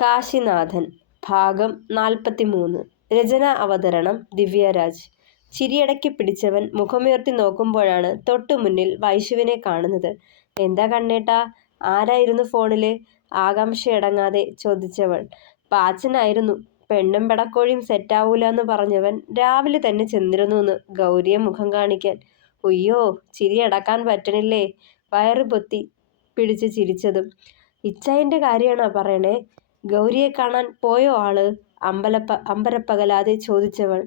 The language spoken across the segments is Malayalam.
കാശിനാഥൻ ഭാഗം 43. രചന അവതരണം ദിവ്യരാജ്. ചിരിയടക്കി പിടിച്ചവൻ മുഖമുയർത്തി നോക്കുമ്പോഴാണ് തൊട്ടു മുന്നിൽ വൈശുവിനെ കാണുന്നത്. എന്താ കണ്ണേട്ടാ, ആരായിരുന്നു ഫോണില്? ആകാംക്ഷയടങ്ങാതെ ചോദിച്ചവൾ. പാച്ചനായിരുന്നു. പെണ്ണും പെടക്കോഴിയും സെറ്റാവൂലെന്ന് പറഞ്ഞവൻ രാവിലെ തന്നെ ചെന്നിരുന്നുവെന്ന് ഗൗരിയെ മുഖം കാണിക്കാൻ. ഉയ്യോ, ചിരി അടക്കാൻ പറ്റണില്ലേ? വയറ് പൊത്തി പിടിച്ച് ചിരിച്ചതും. ഇച്ചായന്റെ കാര്യമാണോ പറയണേ? ഗൗരിയെ കാണാൻ പോയോ ആള്? അമ്പരപ്പകലാതെ ചോദിച്ചവൾ.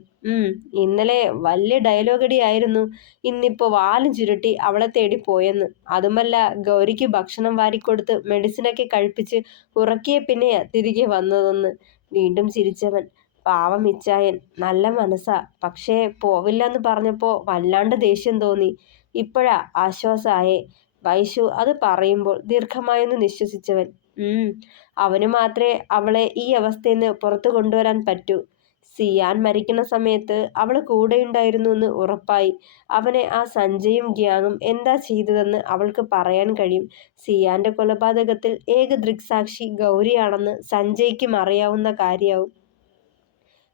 ഇന്നലെ വലിയ ഡയലോഗടിയായിരുന്നു. ഇന്നിപ്പോ വാലും ചുരുട്ടി അവളെ തേടി പോയെന്ന്. അതുമല്ല, ഗൗരിക്ക് ഭക്ഷണം വാരിക്കൊടുത്ത് മെഡിസിനൊക്കെ കഴിപ്പിച്ച് ഉറക്കിയ പിന്നെയാ തിരികെ വന്നതെന്ന്. വീണ്ടും ചിരിച്ചവൻ. പാവം ഇച്ചായൻ, നല്ല മനസ്സാ. പക്ഷേ പോവില്ലെന്ന് പറഞ്ഞപ്പോ വല്ലാണ്ട് ദേഷ്യം തോന്നി. ഇപ്പോഴാ ആശ്വാസായേ. വൈശു അത് പറയുമ്പോൾ ദീർഘമായൊന്ന് നിശ്വസിച്ചവൻ. അവന് മാത്രമേ അവളെ ഈ അവസ്ഥയിന്ന് പുറത്തു കൊണ്ടുവരാൻ പറ്റൂ. സിയാൻ മരിക്കുന്ന സമയത്ത് അവള് കൂടെയുണ്ടായിരുന്നു എന്ന് ഉറപ്പായി. അവനെ ആ സഞ്ജയും ഗ്യാങ്ങും എന്താ ചെയ്തതെന്ന് അവൾക്ക് പറയാൻ കഴിയും. സിയാന്റെ കൊലപാതകത്തിൽ ഏക ദൃക്സാക്ഷി ഗൗരിയാണെന്ന് സഞ്ജയ്ക്കും അറിയാവുന്ന കാര്യമാവും.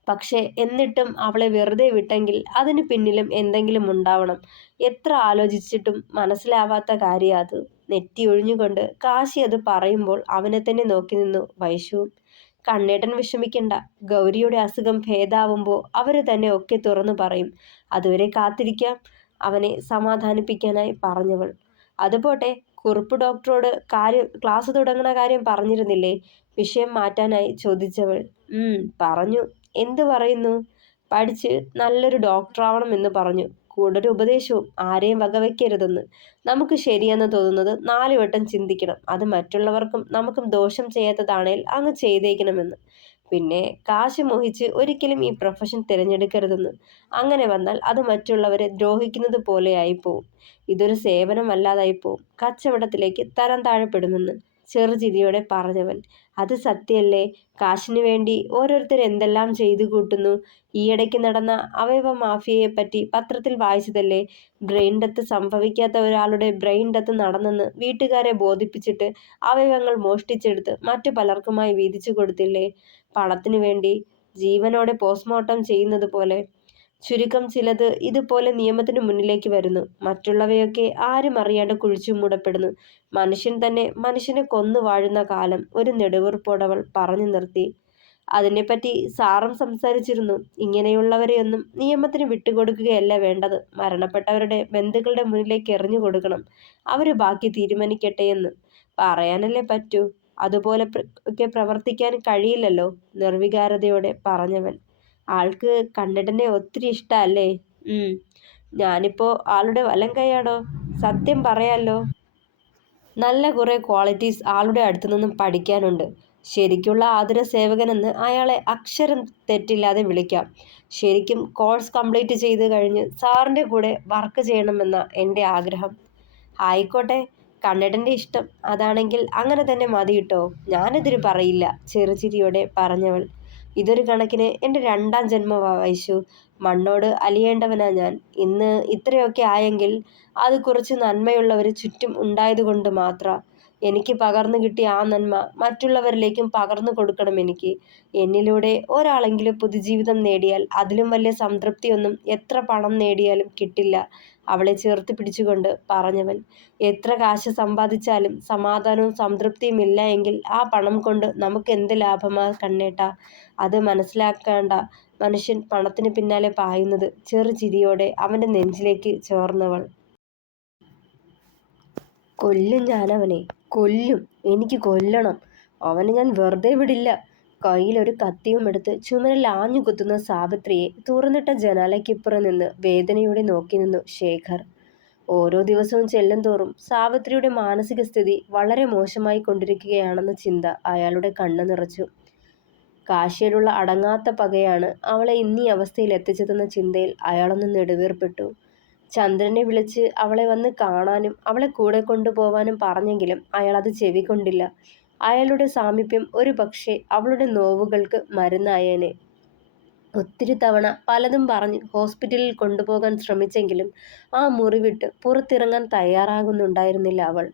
പക്ഷെ എന്നിട്ടും അവളെ വെറുതെ വിട്ടെങ്കിൽ അതിന് പിന്നിലും എന്തെങ്കിലും ഉണ്ടാവണം. എത്ര ആലോചിച്ചിട്ടും മനസ്സിലാവാത്ത കാര്യാ അത്. നെറ്റി ഒഴിഞ്ഞുകൊണ്ട് കാശി അത് പറയുമ്പോൾ അവനെ തന്നെ നോക്കി നിന്നു വൈശുവും. കണ്ണേട്ടൻ വിഷമിക്കണ്ട. ഗൗരിയുടെ അസുഖം ഭേദാവുമ്പോൾ അവര് തന്നെ ഒക്കെ തുറന്നു പറയും. അതുവരെ കാത്തിരിക്കാം, അവനെ സമാധാനിപ്പിക്കാനായി പറഞ്ഞവൾ. അതുപോട്ടെ, കുറുപ്പ് ഡോക്ടറോട് ക്ലാസ് തുടങ്ങുന്ന കാര്യം പറഞ്ഞിരുന്നില്ലേ? വിഷയം മാറ്റാനായി ചോദിച്ചവൾ. പറഞ്ഞു. എന്തു പറയുന്നു? പഠിച്ച് നല്ലൊരു ഡോക്ടറാവണം എന്ന് പറഞ്ഞു. കൂടൊരു ഉപദേശവും, ആരെയും വകവയ്ക്കരുതെന്ന്. നമുക്ക് ശരിയെന്ന് തോന്നുന്നത് 4 വട്ടം ചിന്തിക്കണം. അത് മറ്റുള്ളവർക്കും നമുക്കും ദോഷം ചെയ്യാത്തതാണേൽ അങ്ങ് ചെയ്തേക്കണമെന്ന്. പിന്നെ കാശ് മോഹിച്ച് ഒരിക്കലും ഈ പ്രൊഫഷൻ തിരഞ്ഞെടുക്കരുതെന്ന്. അങ്ങനെ വന്നാൽ അത് മറ്റുള്ളവരെ ദ്രോഹിക്കുന്നത് പോലെയായിപ്പോവും. ഇതൊരു സേവനമല്ലാതായിപ്പോവും. കച്ചവടത്തിലേക്ക് തരം താഴെപ്പെടുമെന്ന് ചെറുചിരിയോടെ പറഞ്ഞവൻ. അത് സത്യല്ലേ? കാശിനു വേണ്ടി ഓരോരുത്തർ എന്തെല്ലാം ചെയ്തു കൂട്ടുന്നു. ഈയിടയ്ക്ക് നടന്ന അവയവ മാഫിയയെപ്പറ്റി പത്രത്തിൽ വായിച്ചതല്ലേ? ബ്രെയിൻ ഡെത്ത് സംഭവിക്കാത്ത ഒരാളുടെ ബ്രെയിൻ ഡെത്ത് നടന്നെന്ന് വീട്ടുകാരെ ബോധിപ്പിച്ചിട്ട് അവയവങ്ങൾ മോഷ്ടിച്ചെടുത്ത് മറ്റു പലർക്കുമായി വീതിച്ചു കൊടുത്തില്ലേ? പണത്തിനു വേണ്ടി ജീവനോടെ പോസ്റ്റ്മോർട്ടം ചെയ്യുന്നത് പോലെ. ചുരുക്കം ചിലത് ഇതുപോലെ നിയമത്തിന് മുന്നിലേക്ക് വരുന്നു. മറ്റുള്ളവയൊക്കെ ആരും അറിയാണ്ട് കുഴിച്ചു മൂടപ്പെടുന്നു. മനുഷ്യൻ തന്നെ മനുഷ്യനെ കൊന്നു വാഴുന്ന കാലം. ഒരു നെടുവീർപ്പോടവൾ പറഞ്ഞു നിർത്തി. അതിനെപ്പറ്റി സാറും സംസാരിച്ചിരുന്നു. ഇങ്ങനെയുള്ളവരെയൊന്നും നിയമത്തിന് വിട്ടുകൊടുക്കുകയല്ല വേണ്ടത്. മരണപ്പെട്ടവരുടെ ബന്ധുക്കളുടെ മുന്നിലേക്ക് എറിഞ്ഞു കൊടുക്കണം. അവര് ബാക്കി തീരുമാനിക്കട്ടെ എന്ന്. പറയാനല്ലേ പറ്റൂ. അതുപോലെ ഒക്കെ പ്രവർത്തിക്കാൻ കഴിയില്ലല്ലോ, നിർവികാരതയോടെ പറഞ്ഞവൻ. ആൾക്ക് കണ്ണേട്ടനെ ഒത്തിരി ഇഷ്ടല്ലേ? ഞാനിപ്പോ ആളുടെ വലം കൈയാടോ. സത്യം പറയാലോ, നല്ല കുറെ ക്വാളിറ്റീസ് ആളുടെ അടുത്തു നിന്നും പഠിക്കാനുണ്ട്. ശരിക്കുള്ള ആതുര സേവകനെന്ന് അയാളെ അക്ഷരം തെറ്റില്ലാതെ വിളിക്കാം. ശരിക്കും കോഴ്സ് കംപ്ലീറ്റ് ചെയ്ത് കഴിഞ്ഞ് സാറിൻ്റെ കൂടെ വർക്ക് ചെയ്യണമെന്ന എൻ്റെ ആഗ്രഹം. ആയിക്കോട്ടെ, കണ്ണേട്ടൻ്റെ ഇഷ്ടം അതാണെങ്കിൽ അങ്ങനെ തന്നെ മതി കേട്ടോ. ഞാനെതിര് പറയില്ല, ചെറുചിരിയോടെ പറഞ്ഞവൾ. ഇതൊരു കണക്കിന് എൻ്റെ 2ാം ജന്മമാ വൈശു. മണ്ണോട് അലിയേണ്ടവനാ ഞാൻ. ഇന്ന് ഇത്രയൊക്കെ ആയെങ്കിൽ അത് കുറച്ച് നന്മയുള്ളവർ ചുറ്റും ഉണ്ടായതുകൊണ്ട് മാത്രാ. എനിക്ക് പകർന്നു കിട്ടിയ ആ നന്മ മറ്റുള്ളവരിലേക്കും പകർന്നു കൊടുക്കണം എനിക്ക്. എന്നിലൂടെ ഒരാളെങ്കിലും പുതുജീവിതം നേടിയാൽ അതിലും വലിയ സംതൃപ്തിയൊന്നും എത്ര പണം നേടിയാലും കിട്ടില്ല, അവളെ ചേർത്ത് പിടിച്ചുകൊണ്ട് പറഞ്ഞവൻ. എത്ര കാശ് സമ്പാദിച്ചാലും സമാധാനവും സംതൃപ്തിയും ഇല്ല എങ്കിൽ ആ പണം കൊണ്ട് നമുക്ക് എന്ത് ലാഭമാ കണ്ണേട്ടാ? അത് മനസ്സിലാക്കേണ്ട മനുഷ്യൻ പണത്തിന് പിന്നാലെ പായുന്നത്. ചെറുചിരിയോടെ അവന്റെ നെഞ്ചിലേക്ക് ചേർന്നവൾ. കൊല്ലും ഞാനവനെ, കൊല്ലും. എനിക്ക് കൊല്ലണം. അവനെ ഞാൻ വെറുതെ വിടില്ല. കയ്യിലൊരു കത്തിയും എടുത്ത് ചുമരിൽ ആഞ്ഞു കുത്തുന്ന സാവിത്രിയെ തുറന്നിട്ട ജനാലയ്ക്കിപ്പുറം നിന്ന് വേദനയോടെ നോക്കി നിന്നു ശേഖർ. ഓരോ ദിവസവും ചെല്ലും തോറും സാവിത്രിയുടെ മാനസിക സ്ഥിതി വളരെ മോശമായി കൊണ്ടിരിക്കുകയാണെന്ന ചിന്ത അയാളുടെ കണ്ണ് നിറച്ചു. കാശിയോടുള്ള അടങ്ങാത്ത പകയാണ് അവളെ ഇന്നീ അവസ്ഥയിൽ എത്തിച്ചതെന്ന ചിന്തയിൽ അയാളൊന്ന് നെടുവീർപ്പിട്ടു. ചന്ദ്രനെ വിളിച്ച് അവളെ വന്ന് കാണാനും അവളെ കൂടെ കൊണ്ടുപോവാനും പറഞ്ഞെങ്കിലും അയാൾ അത് ചെവിക്കൊണ്ടില്ല. അയാളുടെ സാമീപ്യം ഒരു പക്ഷേ അവളുടെ നോവുകൾക്ക് മരുന്നായേനെ. ഒത്തിരി തവണ പലതും പറഞ്ഞ് ഹോസ്പിറ്റലിൽ കൊണ്ടുപോകാൻ ശ്രമിച്ചെങ്കിലും ആ മുറി വിട്ട് പുറത്തിറങ്ങാൻ തയ്യാറാകുന്നുണ്ടായിരുന്നില്ല അവൾ.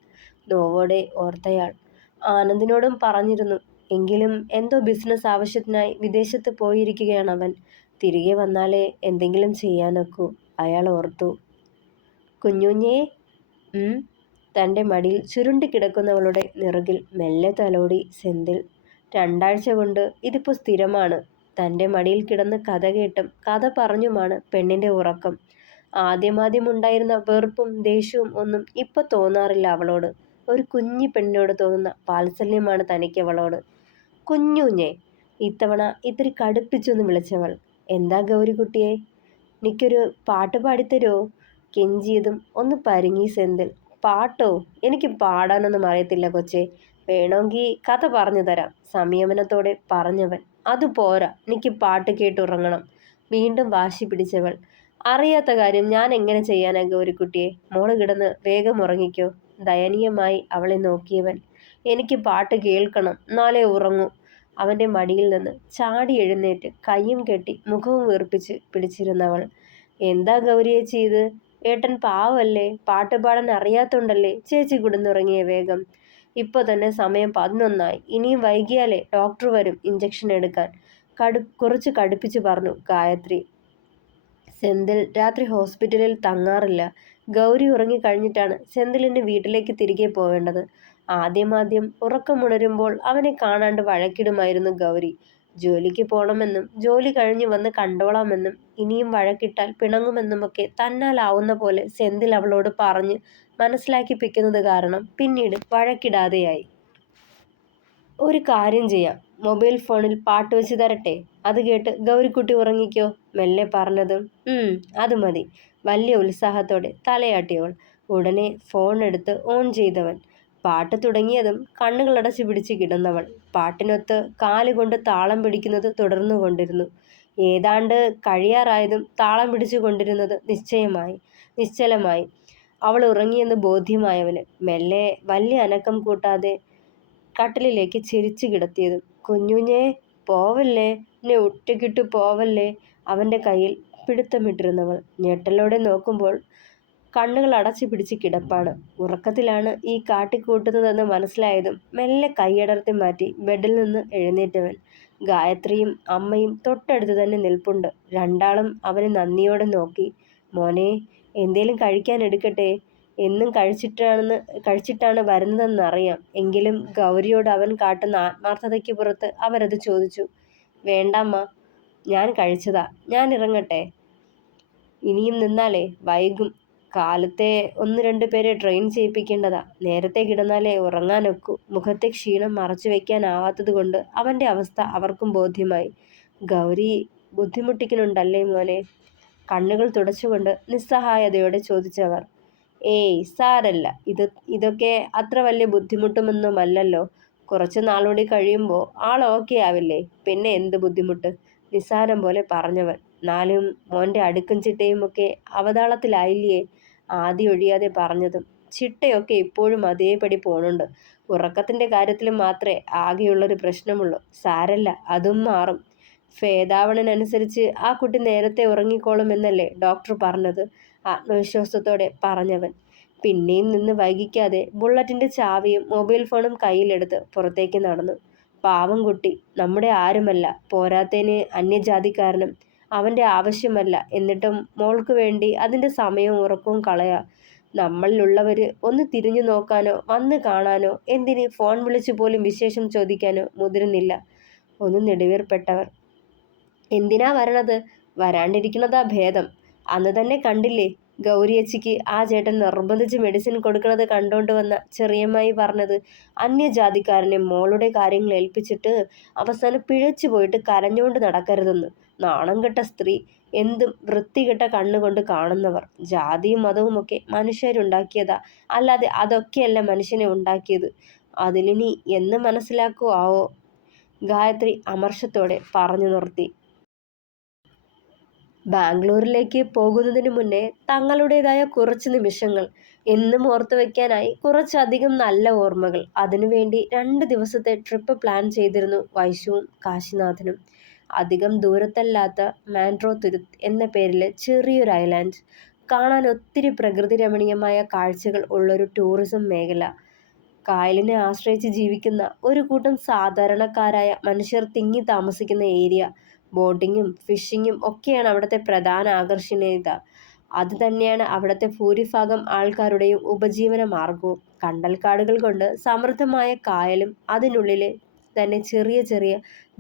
നോവോടെ ഓർത്തയാൾ. ആനന്ദിനോടും പറഞ്ഞിരുന്നു. എങ്കിലും എന്തോ ബിസിനസ് ആവശ്യത്തിനായി വിദേശത്ത് പോയിരിക്കുകയാണ് അവൻ. തിരികെ വന്നാലേ എന്തെങ്കിലും ചെയ്യാനൊക്കൂ, അയാൾ ഓർത്തു. കുഞ്ഞുഞ്ഞേ. തൻ്റെ മടിയിൽ ചുരുണ്ടിക്കിടക്കുന്നവളുടെ നിറുകിൽ മെല്ലെ തലോടി സെന്തിൽ. 2 ആഴ്ച കൊണ്ട് ഇതിപ്പോൾ സ്ഥിരമാണ്. തൻ്റെ മടിയിൽ കിടന്ന് കഥ കേട്ടും കഥ പറഞ്ഞുമാണ് പെണ്ണിൻ്റെ ഉറക്കം. ആദ്യമാദ്യമുണ്ടായിരുന്ന വെറുപ്പും ദേഷ്യവും ഒന്നും ഇപ്പോൾ തോന്നാറില്ല അവളോട്. ഒരു കുഞ്ഞി പെണ്ണിനോട് തോന്നുന്ന വാത്സല്യമാണ് തനിക്ക് അവളോട്. കുഞ്ഞുഞ്ഞേ. ഇത്തവണ ഇത്തിരി കടുപ്പിച്ചൊന്ന് വിളിച്ചവൾ. എന്താ ഗൗരിക്കുട്ടിയെ, എനിക്കൊരു പാട്ട് പാടിത്തരുമോ? കെഞ്ചിയതും ഒന്ന് പരുങ്ങി സെന്തിൽ. പാട്ടോ? എനിക്ക് പാടാനൊന്നും അറിയത്തില്ല കൊച്ചേ. വേണമെങ്കിൽ കഥ പറഞ്ഞു തരാം, സംയമനത്തോടെ പറഞ്ഞവൻ. അതുപോരാ, എനിക്ക് പാട്ട് കേട്ടുറങ്ങണം. വീണ്ടും വാശി പിടിച്ചവൾ. അറിയാത്ത കാര്യം ഞാൻ എങ്ങനെ ചെയ്യാനാ ഗൗരിക്കുട്ടിയെ? മോള് കിടന്ന് വേഗം ഉറങ്ങിക്കോ. ദയനീയമായി അവളെ നോക്കിയവൻ. എനിക്ക് പാട്ട് കേൾക്കണം, എന്നാലേ ഉറങ്ങൂ. അവൻ്റെ മടിയിൽ നിന്ന് ചാടി എഴുന്നേറ്റ് കയ്യും കെട്ടി മുഖവും വീർപ്പിച്ച് പിടിച്ചിരുന്നവൾ. എന്താ ഗൗരിയേച്ചി ഇത്? ഏട്ടൻ പാവല്ലേ, പാട്ട് പാടാൻ അറിയാത്തോണ്ടല്ലേ ചേച്ചി കിടന്നുറങ്ങിയ വേഗം. ഇപ്പോൾ തന്നെ സമയം 11 ഇനിയും വൈകിയാലേ ഡോക്ടർ വരും ഇഞ്ചക്ഷൻ എടുക്കാൻ. കുറച്ച് കടുപ്പിച്ച് പറഞ്ഞു ഗായത്രി. സെന്തിൽ രാത്രി ഹോസ്പിറ്റലിൽ തങ്ങാറില്ല. ഗൗരി ഉറങ്ങിക്കഴിഞ്ഞിട്ടാണ് സെന്തിലിൻ്റെ വീട്ടിലേക്ക് തിരികെ പോവേണ്ടത്. ആദ്യമാദ്യം ഉറക്കമുണരുമ്പോൾ അവനെ കാണാണ്ട് വഴക്കിടുമായിരുന്നു ഗൗരി. ജോലിക്ക് പോകണമെന്നും ജോലി കഴിഞ്ഞ് വന്ന് കണ്ടോളാമെന്നും ഇനിയും വഴക്കിട്ടാൽ പിണങ്ങുമെന്നുമൊക്കെ തന്നാലാവുന്ന പോലെ സെന്തിൽ അവളോട് പറഞ്ഞ് മനസ്സിലാക്കിപ്പിക്കുന്നത് കാരണം പിന്നീട് വഴക്കിടാതെയായി. ഒരു കാര്യം ചെയ്യാം, മൊബൈൽ ഫോണിൽ പാട്ട് വെച്ച് തരട്ടെ, അത് കേട്ട് ഗൗരിക്കുട്ടി ഉറങ്ങിക്കോ, മെല്ലെ പറഞ്ഞതും അത് മതി. വലിയ ഉത്സാഹത്തോടെ തലയാട്ടിയവൾ. ഉടനെ ഫോൺ എടുത്ത് ഓൺ ചെയ്തവൻ. പാട്ട് തുടങ്ങിയതും കണ്ണുകളടച്ചു പിടിച്ച് കിടന്നവൾ പാട്ടിനൊത്ത് കാലുകൊണ്ട് താളം പിടിക്കുന്നത് തുടർന്നുകൊണ്ടിരുന്നു. ഏതാണ്ട് കഴിയാറായതും താളം പിടിച്ചു കൊണ്ടിരുന്നത് നിശ്ചലമായി. അവൾ ഉറങ്ങിയെന്ന് ബോധ്യമായവന് മെല്ലെ വലിയ അനക്കം കൂട്ടാതെ കട്ടിലിലേക്ക് ചിരിച്ചു കിടത്തിയതും. കുഞ്ഞുഞ്ഞേ, പോവല്ലേ, എന്നെ ഒറ്റക്കിട്ട് പോവല്ലേ. അവൻ്റെ കയ്യിൽ പിടുത്തമിട്ടിരുന്നവൾ ഞെട്ടലോടെ നോക്കുമ്പോൾ കണ്ണുകൾ അടച്ചു പിടിച്ച് കിടപ്പാണ്. ഉറക്കത്തിലാണ് ഈ കാട്ടിക്കൂട്ടുന്നതെന്ന് മനസ്സിലായതും മെല്ലെ കൈയടർത്തി മാറ്റി ബെഡിൽ നിന്ന് എഴുന്നേറ്റവൻ. ഗായത്രിയും അമ്മയും തൊട്ടടുത്ത് തന്നെ നിൽപ്പുണ്ട്. രണ്ടാളും അവനെ നന്ദിയോടെ നോക്കി. മോനെ, എന്തേലും കഴിക്കാൻ എടുക്കട്ടെ? എന്നും കഴിച്ചിട്ടാണ് വരുന്നതെന്നറിയാം. എങ്കിലും ഗൗരിയോട് അവൻ കാട്ടുന്ന ആത്മാർത്ഥതയ്ക്ക് പുറത്ത് അവരത് ചോദിച്ചു. വേണ്ടമ്മ, ഞാൻ കഴിച്ചതാ. ഞാൻ ഇറങ്ങട്ടെ? ഇനിയും നിന്നാലേ വൈകും. കാലത്തെ 1-2 പേരെ ട്രെയിൻ ചെയ്യിപ്പിക്കേണ്ടതാ. നേരത്തെ കിടന്നാലേ ഉറങ്ങാനൊക്കൂ. മുഖത്തെ ക്ഷീണം മറച്ചു വയ്ക്കാനാവാത്തത് കൊണ്ട് അവൻ്റെ അവസ്ഥ അവർക്കും ബോധ്യമായി. ഗൗരി ബുദ്ധിമുട്ടിക്കുന്നുണ്ടല്ലേ മോനെ? കണ്ണുകൾ തുടച്ചുകൊണ്ട് നിസ്സഹായതയോടെ ചോദിച്ചവർ. ഏയ് സാരല്ല, ഇതൊക്കെ അത്ര വലിയ ബുദ്ധിമുട്ടുമൊന്നുമല്ലല്ലോ. കുറച്ച് നാളുകൂടി കഴിയുമ്പോൾ ആൾ ഓക്കെ ആവില്ലേ, പിന്നെ എന്ത് ബുദ്ധിമുട്ട്? നിസ്സാരം പോലെ പറഞ്ഞവൻ. എന്നാലും മോൻ്റെ അടുക്കും ചിട്ടയും ഒക്കെ അവതാളത്തിലായില്ലേ? ആദ്യം ഒഴിയാതെ പറഞ്ഞതും. ചിട്ടയൊക്കെ ഇപ്പോഴും അതേപടി പോണുണ്ട്. ഉറക്കത്തിൻ്റെ കാര്യത്തിൽ മാത്രമേ ആകെയുള്ളൊരു പ്രശ്നമുള്ളൂ. സാരല്ല, അതും മാറും. ഭേദാവണനുസരിച്ച് ആ കുട്ടി നേരത്തെ ഉറങ്ങിക്കോളുമെന്നല്ലേ ഡോക്ടർ പറഞ്ഞത്? ആത്മവിശ്വാസത്തോടെ പറഞ്ഞവൻ. പിന്നെയും നിന്ന് വൈകിക്കാതെ ബുള്ളറ്റിൻ്റെ ചാവിയും മൊബൈൽ ഫോണും കയ്യിലെടുത്ത് പുറത്തേക്ക് നടന്നു. പാവം കുട്ടി, നമ്മുടെ ആരുമല്ല, പോരാത്തതിന് അന്യജാതിക്കാരനും. അവൻ്റെ ആവശ്യമല്ല, എന്നിട്ടും മോൾക്ക് വേണ്ടി അതിൻ്റെ സമയവും ഉറക്കവും കളയാ. നമ്മളിലുള്ളവർ ഒന്ന് തിരിഞ്ഞു നോക്കാനോ വന്ന് കാണാനോ, എന്തിന് ഫോൺ വിളിച്ചു പോലും വിശേഷം ചോദിക്കാനോ മുതിരുന്നില്ല. ഒന്ന് നെടുവീർപ്പെട്ടവർ. എന്തിനാ വരണത്? വരാണ്ടിരിക്കുന്നതാ ഭേദം. അന്ന് തന്നെ കണ്ടില്ലേ ഗൗരിയച്ചിക്ക് ആ ചേട്ടൻ നിർബന്ധിച്ച് മെഡിസിൻ കൊടുക്കുന്നത് കണ്ടോണ്ട് വന്ന ചെറിയമ്മായി പറഞ്ഞത്? അന്യജാതിക്കാരനെ മോളുടെ കാര്യങ്ങൾ ഏൽപ്പിച്ചിട്ട് അവസാനം പിഴച്ചു പോയിട്ട് കരഞ്ഞുകൊണ്ട് നടക്കരുതെന്ന്. നാണം കെട്ട സ്ത്രീ. എന്തും വൃത്തികെട്ട കണ്ണുകൊണ്ട് കാണുന്നവർ. ജാതിയും മതവുമൊക്കെ മനുഷ്യരുണ്ടാക്കിയതാ, അല്ലാതെ അതൊക്കെയല്ല മനുഷ്യനെ ഉണ്ടാക്കിയത്. അതിലിനി എന്ന് മനസ്സിലാക്കുവോ? ഗായത്രി അമർഷത്തോടെ പറഞ്ഞു നിർത്തി. ബാംഗ്ലൂരിലേക്ക് പോകുന്നതിന് മുന്നേ തങ്ങളുടേതായ കുറച്ച് നിമിഷങ്ങൾ എന്നും ഓർത്തു വയ്ക്കാനായി കുറച്ചധികം നല്ല ഓർമ്മകൾ. അതിനുവേണ്ടി 2 ദിവസത്തെ ട്രിപ്പ് പ്ലാൻ ചെയ്തിരുന്നു വൈശുവും കാശിനാഥനും. അധികം ദൂരത്തല്ലാത്ത മാൻഡ്രോതുരുത്ത് എന്ന പേരിലെ ചെറിയൊരു ഐലാൻഡ്. കാണാൻ ഒത്തിരി പ്രകൃതി രമണീയമായ കാഴ്ചകൾ ഉള്ളൊരു ടൂറിസം മേഖല. കായലിനെ ആശ്രയിച്ച് ജീവിക്കുന്ന ഒരു കൂട്ടം സാധാരണക്കാരായ മനുഷ്യർ തിങ്ങി താമസിക്കുന്ന ഏരിയ. ബോട്ടിങ്ങും ഫിഷിങ്ങും ഒക്കെയാണ് അവിടുത്തെ പ്രധാന ആകർഷണീയത. അത് തന്നെയാണ് അവിടുത്തെ ഭൂരിഭാഗം ആൾക്കാരുടെയും ഉപജീവന മാർഗവും. കണ്ടൽക്കാടുകൾ കൊണ്ട് സമൃദ്ധമായ കായലും അതിനുള്ളിലെ തന്നെ ചെറിയ ചെറിയ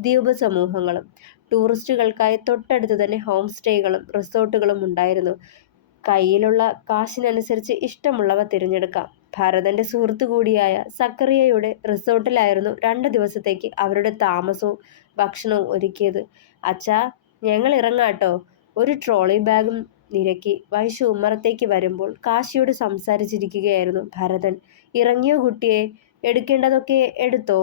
ദ്വീപ സമൂഹങ്ങളും. ടൂറിസ്റ്റുകൾക്കായി തൊട്ടടുത്ത് തന്നെ ഹോം സ്റ്റേകളും റിസോർട്ടുകളും ഉണ്ടായിരുന്നു. കയ്യിലുള്ള കാശിനനുസരിച്ച് ഇഷ്ടമുള്ളവ തിരഞ്ഞെടുക്കാം. ഭരതന്റെ സുഹൃത്തു കൂടിയായ സക്കറിയയുടെ റിസോർട്ടിലായിരുന്നു 2 ദിവസത്തേക്ക് അവരുടെ താമസവും ഭക്ഷണവും ഒരുക്കിയത്. അച്ഛാ, ഞങ്ങൾ ഇറങ്ങാട്ടോ. ഒരു ട്രോളി ബാഗും നിരക്കി വൈശു ഉമ്മറത്തേക്ക് വരുമ്പോൾ കാശിയോട് സംസാരിച്ചിരിക്കുകയായിരുന്നു ഭരതൻ. ഇറങ്ങിയോ കുട്ടിയെ? എടുക്കേണ്ടതൊക്കെ എടുത്തോ?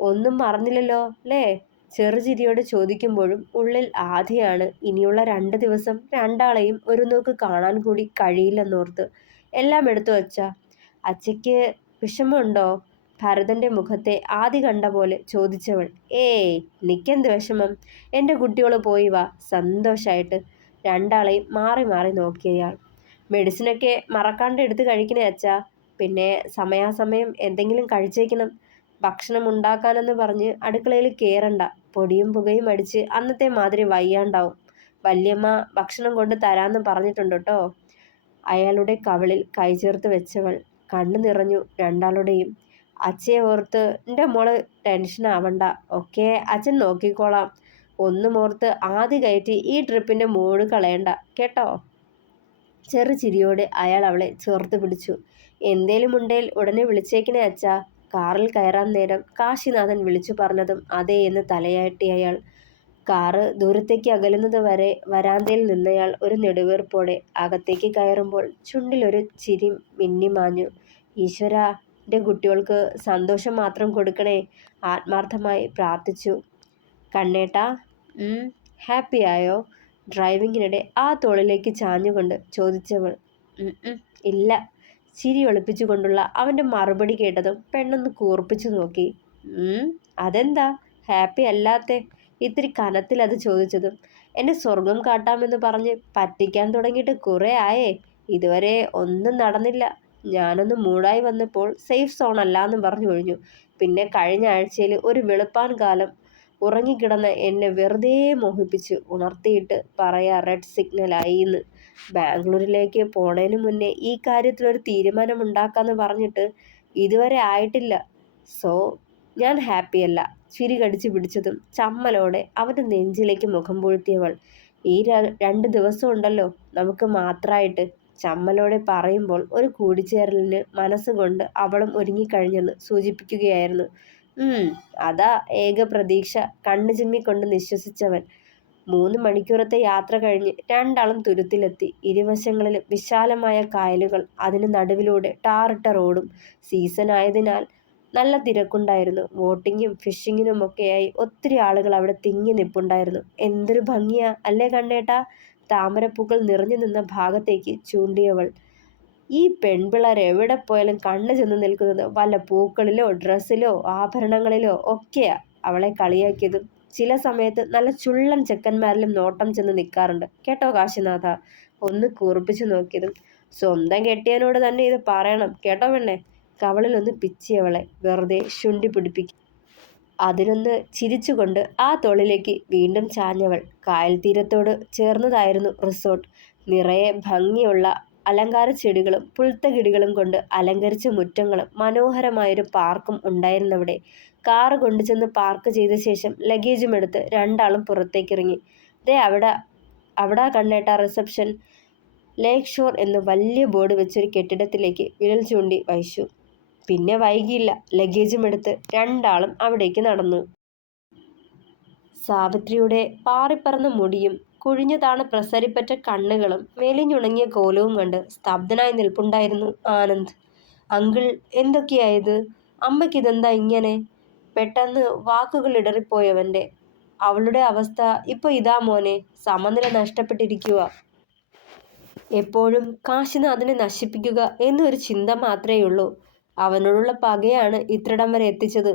ഒന്നും മറന്നില്ലല്ലോ അല്ലേ? ചെറുചിരിയോടെ ചോദിക്കുമ്പോഴും ഉള്ളിൽ ആധിയാണ്. ഇനിയുള്ള 2 ദിവസം രണ്ടാളെയും ഒരു നോക്ക് കാണാൻ കൂടി കഴിയില്ലെന്നോർത്ത്. എല്ലാം എടുത്തു അച്ഛാ. അച്ഛയ്ക്ക് വിഷമമുണ്ടോ? ഭരതന്റെ മുഖത്തെ ആദി കണ്ട പോലെ ചോദിച്ചവൾ. ഏയ്, നിക്കെന്ത് വിഷമം? എൻ്റെ കുട്ടിയോള് പോയി വാ സന്തോഷായിട്ട്. രണ്ടാളെയും മാറി മാറി നോക്കിയയാൾ. മെഡിസിനൊക്കെ മറക്കാണ്ട് എടുത്ത് കഴിക്കണേ അച്ഛാ. പിന്നെ സമയാസമയം എന്തെങ്കിലും കഴിച്ചേക്കണം. ഭക്ഷണം ഉണ്ടാക്കാനെന്ന് പറഞ്ഞ് അടുക്കളയിൽ കയറണ്ട. പൊടിയും പുകയും അടിച്ച് അന്നത്തെ മാതിരി വയ്യാണ്ടാവും. വല്യമ്മ ഭക്ഷണം കൊണ്ട് തരാന്ന് പറഞ്ഞിട്ടുണ്ട് കേട്ടോ. അയാളുടെ കവിളിൽ കൈചേർത്ത് വെച്ചവൾ. കണ്ണു നിറഞ്ഞു രണ്ടാളുടെയും. അച്ഛയെ ഓർത്ത് എൻ്റെ മോള് ടെൻഷൻ ആവണ്ട. ഒക്കെ അച്ഛൻ നോക്കിക്കോളാം. ഒന്നും ഓർത്ത് ആദ്യ കയറ്റി ഈ ട്രിപ്പിൻ്റെ മൂഡ് കളയണ്ട കേട്ടോ. ചെറുചിരിയോടെ അയാൾ അവളെ ചേർത്ത് പിടിച്ചു. എന്തേലും ഉണ്ടേൽ ഉടനെ വിളിച്ചേക്കണേ അച്ഛാ. കാറിൽ കയറാൻ നേരം കാശിനാഥൻ വിളിച്ചു പറഞ്ഞതും അതേ എന്ന് തലയാട്ടി അയാൾ. കാറ് ദൂരത്തേക്ക് അകലുന്നത് വരെ വരാന്തയിൽ നിന്നയാൾ ഒരു നെടുവീർപ്പോടെ അകത്തേക്ക് കയറുമ്പോൾ ചുണ്ടിലൊരു ചിരി മിന്നിമാഞ്ഞു. ഈശ്വരാ, എൻ്റെ കുട്ടികൾക്ക് സന്തോഷം മാത്രം കൊടുക്കണേ, ആത്മാർത്ഥമായി പ്രാർത്ഥിച്ചു. കണ്ണേട്ടാ, ഹാപ്പിയായോ? ഡ്രൈവിങ്ങിനിടെ ആ തോളിലേക്ക് ചാഞ്ഞുകൊണ്ട് ചോദിച്ചവൾ. ഇല്ല. ചിരി ഒളിപ്പിച്ചുകൊണ്ടുള്ള അവൻ്റെ മറുപടി കേട്ടതും പെണ്ണൊന്ന് കൂർപ്പിച്ചു നോക്കി. അതെന്താ ഹാപ്പി അല്ലാത്തെ? ഇത്തിരി കനത്തിൽ അത് ചോദിച്ചതും. എന്നെ സ്വർഗം കാട്ടാമെന്ന് പറഞ്ഞ് പറ്റിക്കാൻ തുടങ്ങിയിട്ട് കുറേ ആയേ. ഇതുവരെ ഒന്നും നടന്നില്ല. ഞാനൊന്ന് മൂടായി വന്നപ്പോൾ സേഫ് സോൺ അല്ലാന്ന് പറഞ്ഞു ഒഴിഞ്ഞു. പിന്നെ കഴിഞ്ഞ ആഴ്ചയിൽ ഒരു വെളുപ്പാൻ കാലം ഉറങ്ങിക്കിടന്ന എന്നെ വെറുതെ മോഹിപ്പിച്ച് ഉണർത്തിയിട്ട് പറയാ റെഡ് സിഗ്നലായിന്ന്. ബാംഗ്ലൂരിലേക്ക് പോണേന് മുന്നേ ഈ കാര്യത്തിലൊരു തീരുമാനമുണ്ടാക്കാന്ന് പറഞ്ഞിട്ട് ഇതുവരെ ആയിട്ടില്ല. സോ ഞാൻ ഹാപ്പിയല്ല. ചിരി കടിച്ചു പിടിച്ചതും ചമ്മലോടെ അവൻ്റെ നെഞ്ചിലേക്ക് മുഖം പൂഴ്ത്തിയവൾ. ഈ 2 ദിവസം ഉണ്ടല്ലോ നമുക്ക് മാത്രമായിട്ട്. ചമ്മലോടെ പറയുമ്പോൾ ഒരു കൂടിച്ചേരലിന് മനസ്സുകൊണ്ട് അവളും ഒരുങ്ങിക്കഴിഞ്ഞെന്ന് സൂചിപ്പിക്കുകയായിരുന്നു. അതാ ഏക പ്രതീക്ഷ. കണ്ണു ചിമ്മിക്കൊണ്ട് നിശ്വസിച്ചവൻ. 3 മണിക്കൂറത്തെ യാത്ര കഴിഞ്ഞ് രണ്ടാളും തുരുത്തിലെത്തി. ഇരുവശങ്ങളിലും വിശാലമായ കായലുകൾ, അതിന് നടുവിലൂടെ ടാറിട്ട റോഡും. സീസൺ ആയതിനാൽ നല്ല തിരക്കുണ്ടായിരുന്നു. ബോട്ടിങ്ങും ഫിഷിങ്ങിനുമൊക്കെയായി ഒത്തിരി ആളുകൾ അവിടെ തിങ്ങി നിപ്പുണ്ടായിരുന്നു. എന്തൊരു ഭംഗിയാ അല്ലേ കണ്ണേട്ടാ? താമരപ്പൂക്കൾ നിറഞ്ഞു നിന്ന ഭാഗത്തേക്ക് ചൂണ്ടിയവൾ. ഈ പെൺപിള്ളേർ എവിടെ പോയാലും കണ്ണു ചെന്ന് നിൽക്കുന്നത് വല്ല പൂക്കളിലോ ഡ്രസ്സിലോ ആഭരണങ്ങളിലോ ഒക്കെയാ. അവളെ കളിയാക്കിയതും ചില സമയത്ത് നല്ല ചുള്ളൻ ചെക്കന്മാരിലും നോട്ടം ചെന്ന് നിൽക്കാറുണ്ട് കേട്ടോ കാശിനാഥ. ഒന്ന് കൂർപ്പിച്ചു നോക്കിയതും. സ്വന്തം കെട്ടിയനോട് തന്നെ ഇത് പറയണം കേട്ടോ പെണ്ണെ. കവളിലൊന്ന് പിച്ചിയവളെ വെറുതെ ശുണ്ടി പിടിപ്പിക്കും. അതിനൊന്ന് ചിരിച്ചുകൊണ്ട് ആ തോളിലേക്ക് വീണ്ടും ചാഞ്ഞവൾ. കായൽ തീരത്തോട് ചേർന്നതായിരുന്നു റിസോർട്ട്. നിറയെ ഭംഗിയുള്ള അലങ്കാര ചെടികളും പുൽത്തകിടികളും കൊണ്ട് അലങ്കരിച്ച മുറ്റങ്ങളും മനോഹരമായൊരു പാർക്കും ഉണ്ടായിരുന്നവിടെ. കാറ് കൊണ്ടുചെന്ന് പാർക്ക് ചെയ്ത ശേഷം ലഗേജും എടുത്ത് രണ്ടാളും പുറത്തേക്കിറങ്ങി. ദേ അവിടെ കണ്ണേട്ട റിസപ്ഷൻ. ലേക്ക് ഷോർ എന്ന് വലിയ ബോർഡ് വെച്ചൊരു കെട്ടിടത്തിലേക്ക് വിരൽ ചൂണ്ടി വൈശു. പിന്നെ വൈകിയില്ല. ലഗേജും എടുത്ത് രണ്ടാളും അവിടേക്ക് നടന്നു. സാവിത്രിയുടെ പാറിപ്പറന്ന മുടിയും കുഴിഞ്ഞുതാണ് പ്രസരിപ്പറ്റ കണ്ണുകളും മെലിഞ്ഞുണങ്ങിയ കോലവും കണ്ട് സ്തബ്ധനായി നിൽപ്പുണ്ടായിരുന്നു ആനന്ദ്. അങ്കിൾ, എന്തൊക്കെയായത്? അമ്മയ്ക്കിതെന്താ ഇങ്ങനെ? പെട്ടെന്ന് വാക്കുകൾ ഇടറിപ്പോയവൻ്റെ. അവളുടെ അവസ്ഥ ഇപ്പോൾ ഇതാ മോനെ, സമനില നഷ്ടപ്പെട്ടിരിക്കുക. എപ്പോഴും കാശിനാഥനെ നശിപ്പിക്കുക എന്നൊരു ചിന്ത മാത്രമേയുള്ളൂ. അവനോടുള്ള പകയാണ് ഇത്രയിടം വരെ എത്തിച്ചത്.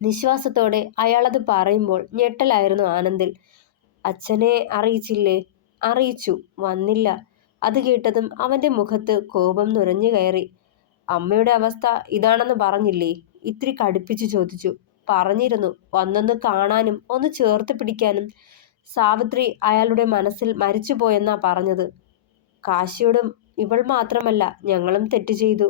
നിശ്വാസത്തോടെ അയാളത് പറയുമ്പോൾ ഞെട്ടലായിരുന്നു ആനന്ദിൽ. അച്ഛനെ അറിയിച്ചില്ലേ? അറിയിച്ചു, വന്നില്ല. അത് കേട്ടതും അവൻ്റെ മുഖത്ത് കോപം നുരഞ്ഞു കയറി. അമ്മയുടെ അവസ്ഥ ഇതാണെന്ന് പറഞ്ഞില്ലേ? ഇത്തിരി കടുപ്പിച്ചു ചോദിച്ചു. പറഞ്ഞിരുന്നു, വന്നൊന്ന് കാണാനും ഒന്ന് ചേർത്ത് പിടിക്കാനും. സാവിത്രി അയാളുടെ മനസ്സിൽ മരിച്ചുപോയെന്നാ പറഞ്ഞത്. കാശിയോടും ഇവൾ മാത്രമല്ല, ഞങ്ങളും തെറ്റ് ചെയ്തു.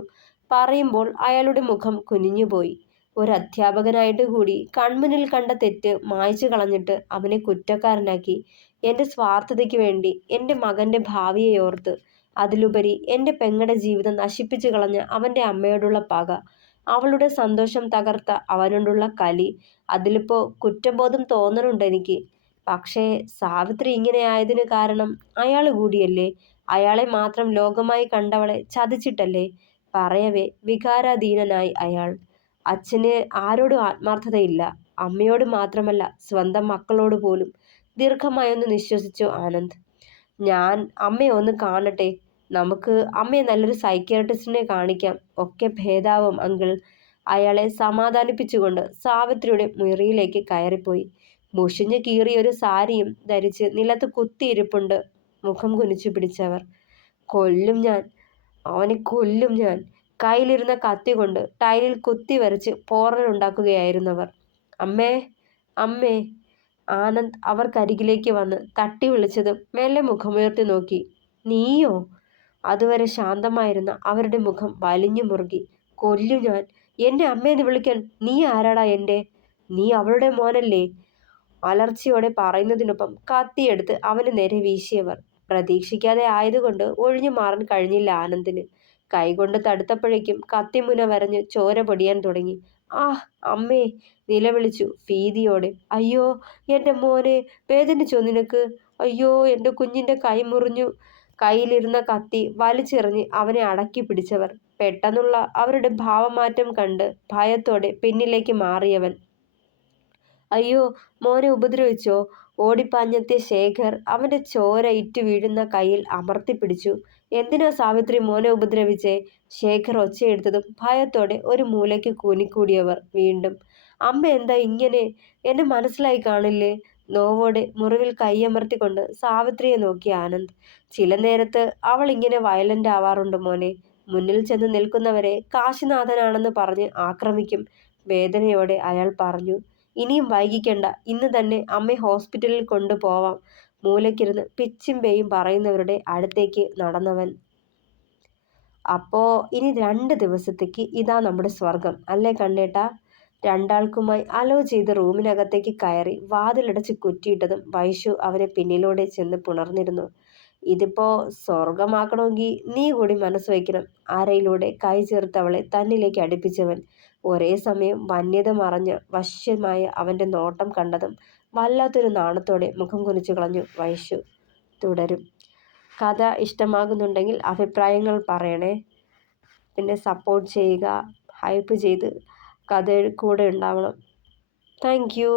പറയുമ്പോൾ അയാളുടെ മുഖം കുനിഞ്ഞുപോയി. ഒരു അധ്യാപകനായിട്ട് കൂടി കൺമുന്നിൽ കണ്ട തെറ്റ് മായ്ച്ചു കളഞ്ഞിട്ട് അവനെ കുറ്റക്കാരനാക്കി. എൻ്റെ സ്വാർത്ഥതയ്ക്ക് വേണ്ടി, എൻ്റെ മകൻ്റെ ഭാവിയെ ഓർത്ത്, അതിലുപരി എൻ്റെ പെങ്ങളുടെ ജീവിതം നശിപ്പിച്ചു കളഞ്ഞ അവൻ്റെ അമ്മയോടുള്ള പക, അവളുടെ സന്തോഷം തകർത്ത അവനോടുള്ള കലി, അതിലിപ്പോ കുറ്റബോധം തോന്നണുണ്ട് എനിക്ക്. പക്ഷേ സാവിത്രി ഇങ്ങനെ ആയതിന് കാരണം അയാൾ കൂടിയല്ലേ? അയാളെ മാത്രം ലോകമായി കണ്ടവളെ ചതിച്ചിട്ടല്ലേ? പറയവേ വികാരാധീനനായി അയാൾ. അച്ഛന് ആരോടും ആത്മാർത്ഥതയില്ല, അമ്മയോട് മാത്രമല്ല സ്വന്തം മക്കളോട് പോലും. ദീർഘമായൊന്ന് നിശ്വസിച്ചു ആനന്ദ്. ഞാൻ അമ്മയെ ഒന്ന് കാണട്ടെ. നമുക്ക് അമ്മയെ നല്ലൊരു സൈക്യാട്രിസ്റ്റിനെ കാണിക്കാം, ഒക്കെ ഭേദാവും അങ്കിൾ. അയാളെ സമാധാനിപ്പിച്ചുകൊണ്ട് സാവിത്രിയുടെ മുറിയിലേക്ക് കയറിപ്പോയി. മുഷിഞ്ഞു കീറിയൊരു സാരിയും ധരിച്ച് നിലത്ത് കുത്തിയിരിപ്പുണ്ട് മുഖം കുനിച്ചു പിടിച്ചവർ. കൊല്ലും ഞാൻ, അവനെ കൊല്ലും ഞാൻ. കയ്യിലിരുന്ന കത്തി കൊണ്ട് ടൈലിൽ കുത്തി വരച്ച് പോറലുണ്ടാക്കുകയായിരുന്നവർ. അമ്മേ, അമ്മേ. ആനന്ദ് അവർക്കരികിലേക്ക് വന്ന് തട്ടി വിളിച്ചതും മെല്ലെ മുഖമുയർത്തി നോക്കി. നീയോ? അതുവരെ ശാന്തമായിരുന്ന അവരുടെ മുഖം വലിഞ്ഞു മുറുകി. കൊല്ലും ഞാൻ. എന്നെ അമ്മയെന്ന് വിളിക്കാൻ നീ ആരാടാ എൻ്റെ? നീ അവളുടെ മോനല്ലേ? അലർച്ചയോടെ പറയുന്നതിനൊപ്പം കത്തിയെടുത്ത് അവന് നേരെ വീശിയവർ. പ്രതീക്ഷിക്കാതെ ആയതുകൊണ്ട് ഒഴിഞ്ഞു മാറാൻ കഴിഞ്ഞില്ല ആനന്ദിന്. കൈകൊണ്ട് തടുത്തപ്പോഴേക്കും കത്തിമുന വരഞ്ഞ് ചോര പൊടിയാൻ തുടങ്ങി. ആ അമ്മേ, നിലവിളിച്ചു ഭീതിയോടെ. അയ്യോ എൻ്റെ മോനെ, വേദനിച്ചോ നിനക്ക്? അയ്യോ എൻ്റെ കുഞ്ഞിൻ്റെ കൈ മുറിഞ്ഞു. കയ്യിലിരുന്ന കത്തി വലിച്ചെറിഞ്ഞ് അവനെ അടക്കി പിടിച്ചവർ. പെട്ടെന്നുള്ള അവരുടെ ഭാവമാറ്റം കണ്ട് ഭയത്തോടെ പിന്നിലേക്ക് മാറിയവൻ. അയ്യോ, മോനെ ഉപദ്രവിച്ചോ? ഓടിപ്പാഞ്ഞെത്തിയ ശേഖർ അവന്റെ ചോര ഇറ്റു വീഴുന്ന കയ്യിൽ അമർത്തിപ്പിടിച്ചു. എന്തിനാ സാവിത്രി മോനെ ഉപദ്രവിച്ചേ? ശേഖർ ഒച്ചയെടുത്തതും ഭയത്തോടെ ഒരു മൂലയ്ക്ക് കൂനിക്കൂടിയവർ വീണ്ടും. അമ്മ എന്താ ഇങ്ങനെ? എന്നെ മനസ്സിലായി കാണില്ലേ? നോവോടെ മുറിവിൽ കൈയമർത്തിക്കൊണ്ട് സാവിത്രിയെ നോക്കി ആനന്ദ്. ചില നേരത്ത് അവൾ ഇങ്ങനെ വയലന്റ് ആവാറുണ്ട് മോനെ. മുന്നിൽ ചെന്ന് നിൽക്കുന്നവരെ കാശിനാഥനാണെന്ന് പറഞ്ഞ് ആക്രമിക്കും. വേദനയോടെ അയാൾ പറഞ്ഞു. ഇനിയും വൈകിക്കണ്ട, ഇന്ന് തന്നെ അമ്മയെ ഹോസ്പിറ്റലിൽ കൊണ്ടുപോവാം. മൂലയ്ക്കിരുന്ന് പിച്ചും പേയും പറയുന്നവരുടെ അടുത്തേക്ക് നടന്നവൻ. അപ്പോ ഇനി 2 ദിവസത്തേക്ക് ഇതാ നമ്മുടെ സ്വർഗം അല്ലേ കണ്ണേട്ടാ? രണ്ടാൾക്കുമായി അലോ ചെയ്ത് റൂമിനകത്തേക്ക് കയറി വാതിലടച്ച് കുറ്റിയിട്ടതും വൈശു അവനെ പിന്നിലൂടെ ചെന്ന് പുണർന്നിരുന്നു. ഇതിപ്പോ സ്വർഗമാക്കണമെങ്കിൽ നീ കൂടി മനസ്സ് വയ്ക്കണം. അരയിലൂടെ കൈ ചേർത്തവളെ തന്നിലേക്ക് അടുപ്പിച്ചവൻ. ഒരേ സമയം വന്യത മറഞ്ഞ വശ്യമായ അവന്റെ നോട്ടം കണ്ടതും വല്ലാത്തൊരു നാണത്തോടെ മുഖം കുനിച്ചു കളഞ്ഞു വൈശു. തുടരും. കഥ ഇഷ്ടമാകുന്നുണ്ടെങ്കിൽ അഭിപ്രായങ്ങൾ പറയണേ. പിന്നെ സപ്പോർട്ട് ചെയ്യുക, ഹൈപ്പ് ചെയ്ത് കഥ കൂടെ ഉണ്ടാവണം. Thank you.